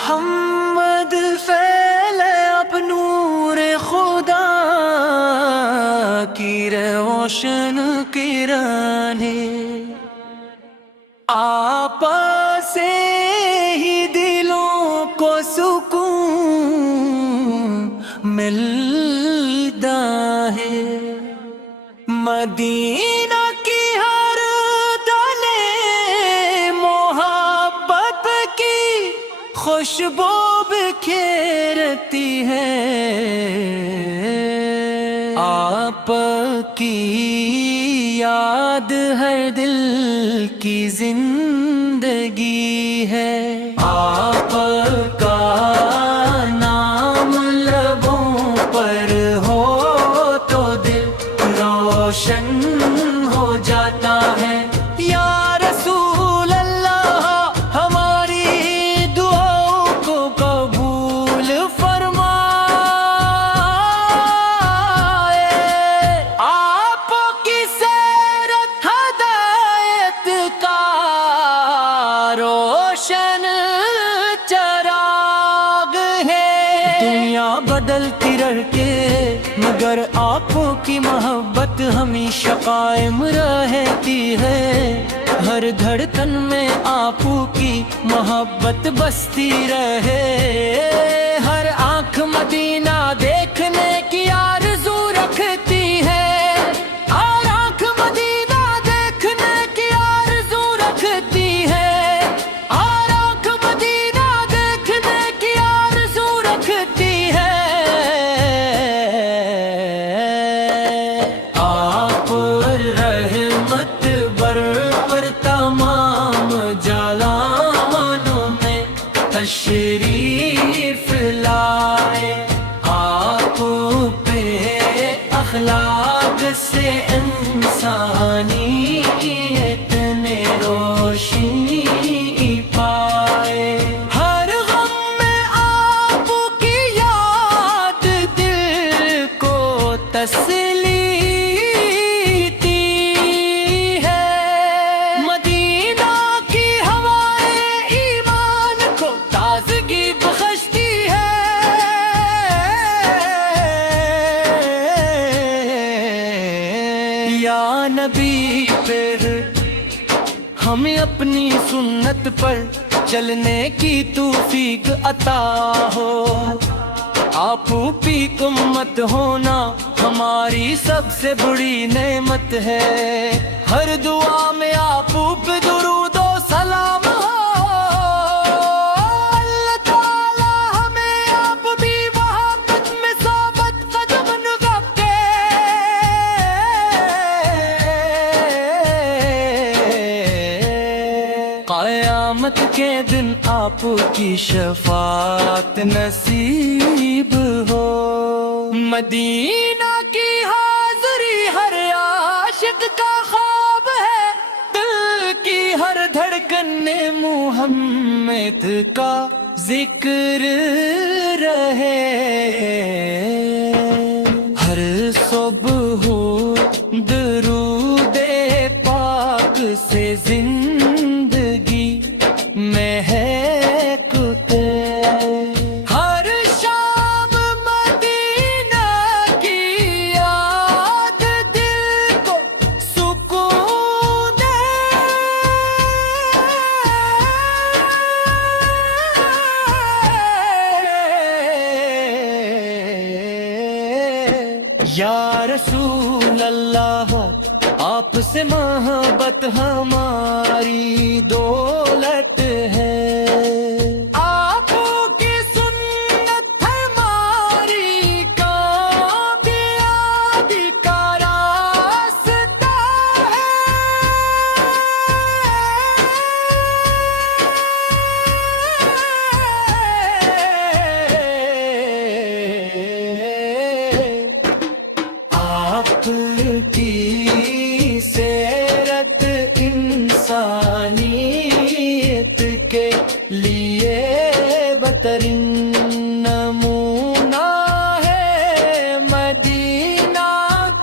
محمد پھیلے اب نور خدا کی روشن کرنیں، آپا سے ہی دلوں کو سکون ملتا ہے، مدینہ کی ہر دلے محبت کی خوشبو بکھیرتی ہے، آپ کی یاد ہر دل کی زندگی ہے، آپ کا نام لبوں پر ہو تو دل روشن ہو جاتا ہے، یا رسول اللہ ہماری دعاؤں کو قبول فرمائے، آپ کی سیرت ہدایت کا روشن چراغ ہے، دنیا بدلتی رہتی مگر آپ کی محبت ہمیشہ قائم رہتی ہے، ہر دھڑکن میں آپ کی محبت بستی رہے، ہر آنکھ مدینہ دیکھنے کی آرزو رکھتی ہے، ہر آنکھ مدینہ دیکھنے کی آرزو رکھتی ہے، ہر آنکھ مدینہ دیکھنے کی آرزو رکھتی ہے، رحمت برپر تمام جلانوں میں تشریف لائے، آپ پہ اخلاق سے انسانیت نے روشنی پائے، ہر غم میں آپ کی یاد دل کو تسلی یا نبی پھر ہمیں اپنی سنت پر چلنے کی توفیق عطا ہو، آپ کی امت ہونا ہماری سب سے بڑی نعمت ہے، ہر دعا میں آپ پہ درود و سلام ہو، اللہ تعالی ہمیں آپ بھی محبت میں ثابت قدم رکھے، قیامت کے دن آپ کی شفاعت نصیب ہو، مدینہ کی حاضری ہر عاشق کا خواب ہے، دل کی ہر دھڑکن میں محمد کا ذکر رہے، ہر صبح درود پاک سے زندگی مہکتے، ہر شام مدینہ کی یاد دل کو سکون دے، یا رسول اللہ آپ سے محبت ہماری دولت ہے، آپ کی سنت ہماری کامیابی کا راستہ ہے، آپ کی سیرت انسانیت کے لیے بہترین نمونہ ہے، مدینہ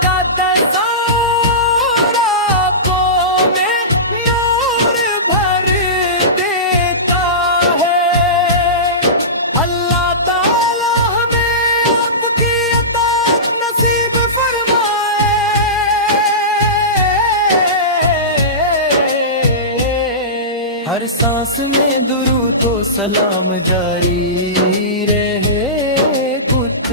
کا تصور آنکھوں میں نور بھر دیتا ہے، سانس میں درود و سلام جاری رہے کت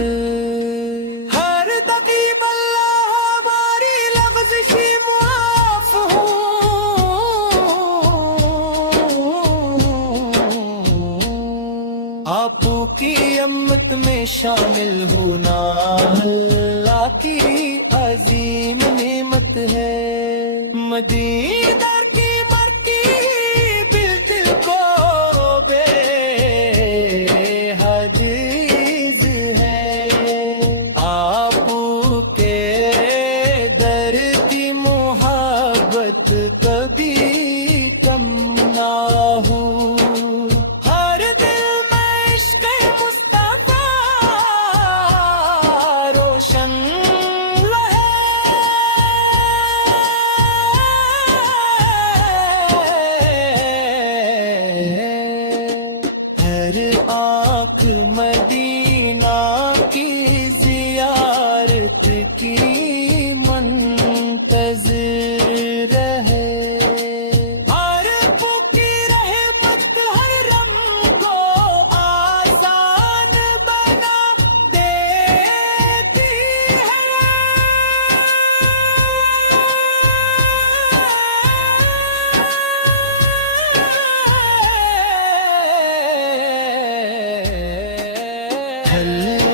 ہر تقیب اللہ ہماری لغزشی معاف آپ کی امت میں شامل ہونا اللہ کی عظیم نعمت ہے مدینہ کی مرتی دل کو بے حجز ہے آپ کے در کی محبت کبھی کم نہ ہو ہر دل میں عشق مصطفیٰ روشن آنکھ مدینہ کی زیارت کی منتظر رہے ہر کی رحمت ہر رم کو آسان بنا دیتی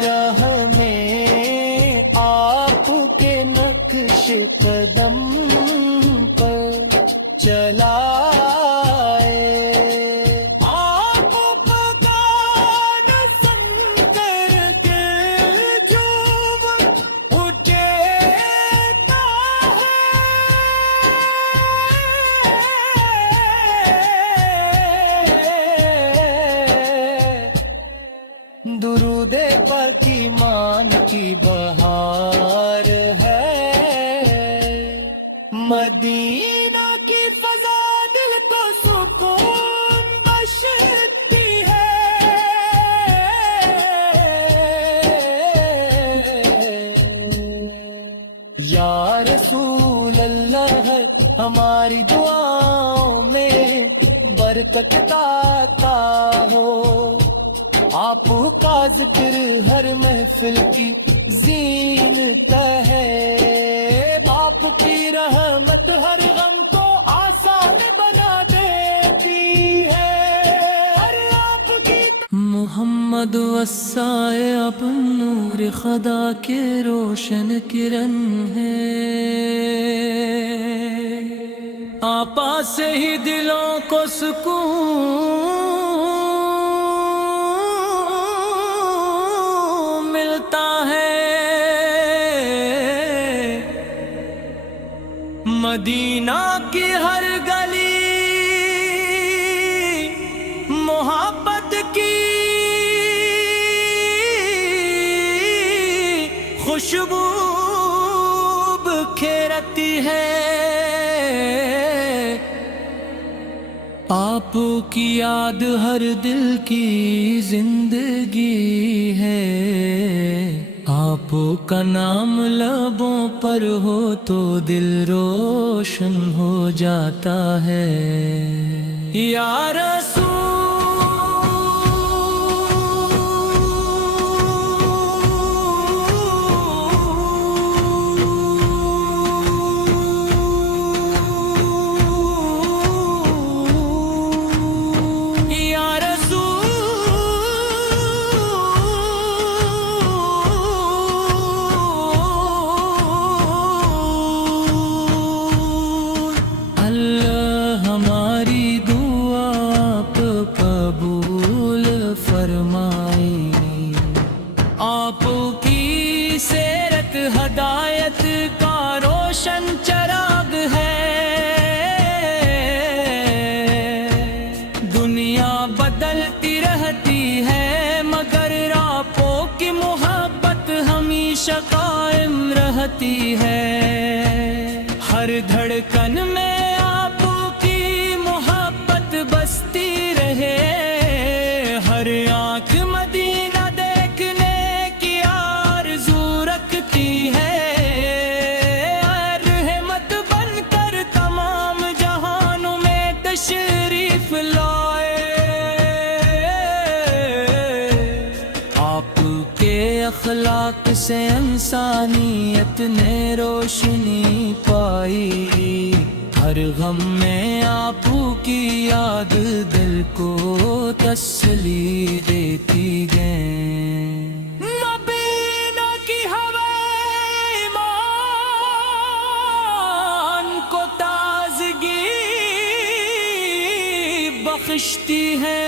راہ میں آپ کے نقش قدم پر چلائے آپ پکان سن کر کے جھوم اٹھے درود پاک ایمان کی بہار ہے مدینہ کی فضا دل کو سکون بخشتی ہے یا رسول اللہ ہماری دعاؤں میں برکت عطا ہو آپ کا ذکر ہر محفل کی زینت ہے آپ کی رحمت ہر غم کو آسان بنا دیتی ہے ہر آپ کی محمد وسائے اپن نور خدا کے روشن کرن ہے آپا سے ہی دلوں کو سکون مدینہ کی ہر گلی محبت کی خوشبو بکھیرتی ہے آپ کی یاد ہر دل کی زندگی ہے آپ کا نام لبوں پر ہو تو دل روشن ہو جاتا ہے یا رسول آپ کی سیرت ہدایت کا روشن چراغ ہے دنیا بدلتی رہتی ہے مگر آپوں کی محبت ہمیشہ قائم رہتی ہے ہر دھڑکن میں آپ کی محبت بستی رہے ہر آنکھ مدینہ تشریف لا اخلاق سے انسانیت نے روشنی پائی، ہر غم میں آپ کی یاد دل کو تسلی دیتی گئیں۔ مبینہ کی ہوائیں ایمان کو تازگی بخشتی ہے،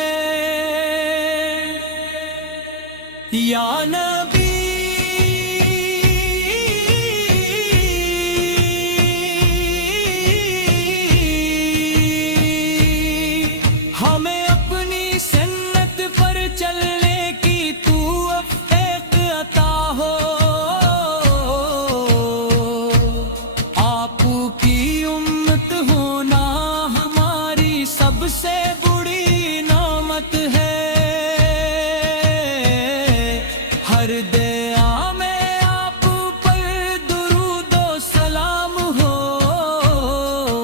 یا نبی ہمیں اپنی سنت پر چلنے کی توفیق عطا ہو، آپ کی امت ہونا ہماری سب سے بڑی نعمت ہے، ہر دعا میں آپ پر درود و سلام ہو،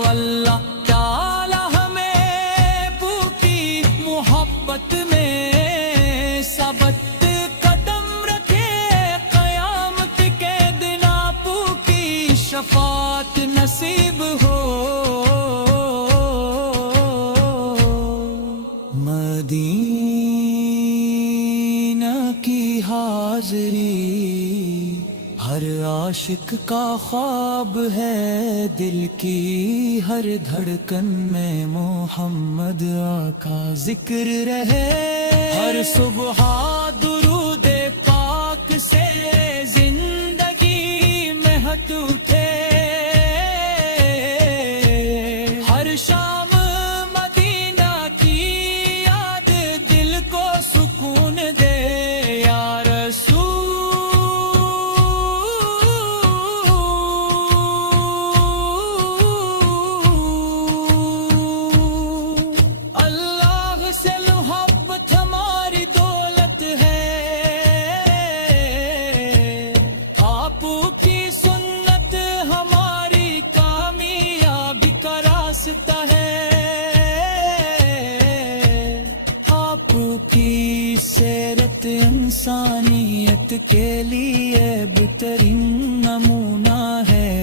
اللہ تعالی ہمیں کی محبت میں ثابت قدم رکھے، قیامت کے دن آپ کی شفاعت نصیب ہو۔ مدینہ کی حاضری ہر عاشق کا خواب ہے، دل کی ہر دھڑکن میں محمد آقا ذکر رہے، ہر صبح درود پاک سے زندگی مہک اٹھے، ہر شام مدینہ کی یاد دل کو سکون دے، یا رسول اللہ سے محبت ہماری دولت ہے، آپ کی سنت ہماری کامیابی کا راستہ ہے، آپ کی سیرت انسانیت کے لیے بہترین نمونہ ہے،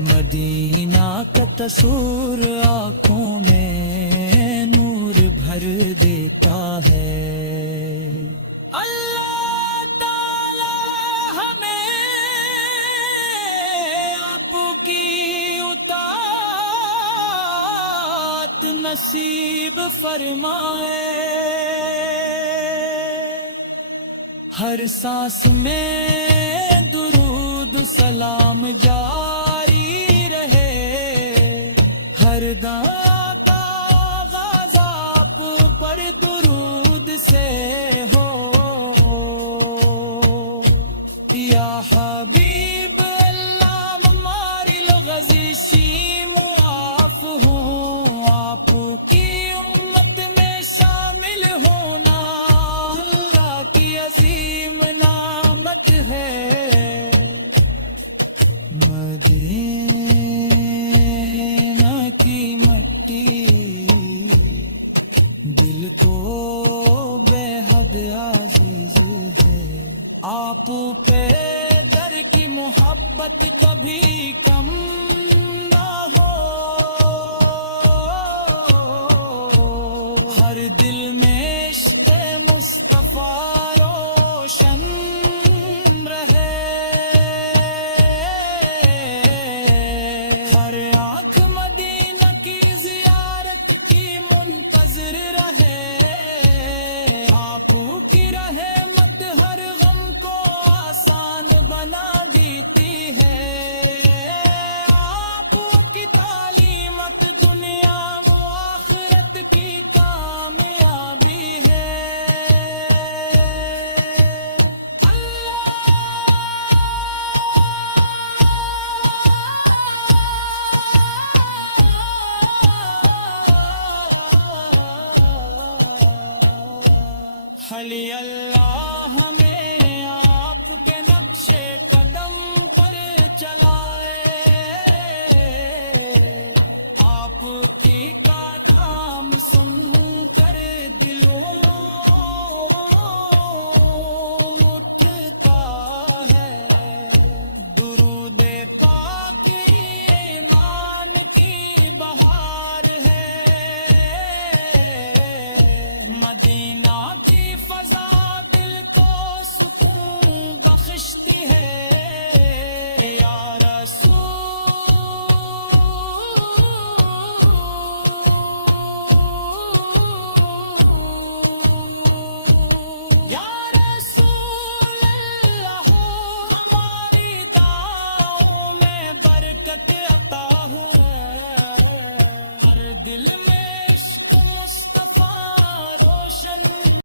مدینہ کا تصور آنکھوں میں نور بھر دیتا ہے۔ اللہ تعالی ہمیں آپ کی اطاعت نصیب فرمائے، ہر سانس میں درود سلام جاری رہے، ہر گاہ کا آغاز آپ پر درود سے ہو، یا حبیب اللہ ہماری لغزشی معاف ہوں، آپ کی امت میں شامل ہونا اللہ کی عظیم نعمت ہے، مدینہ کی مٹی دل کو بے حد عزیز ہے، آپ پہ در کی محبت کبھی کم نہ ہو، ہر دل میں عشق مصطفیٰ روشن رہے، ہر آنکھ مدینہ کی زیارت کی منتظر رہے، آپ کی رحمت ہر غم کو آسان بنا دیتی ہے، آپ کی تعلیمت دنیا و آخرت کی کامیابی ہے، خلی اللہ ہمیں آپ کے نقش قدم پر چلائے، آپ کی کا نام سن کر دلوں اٹھ مدینہ کی فضا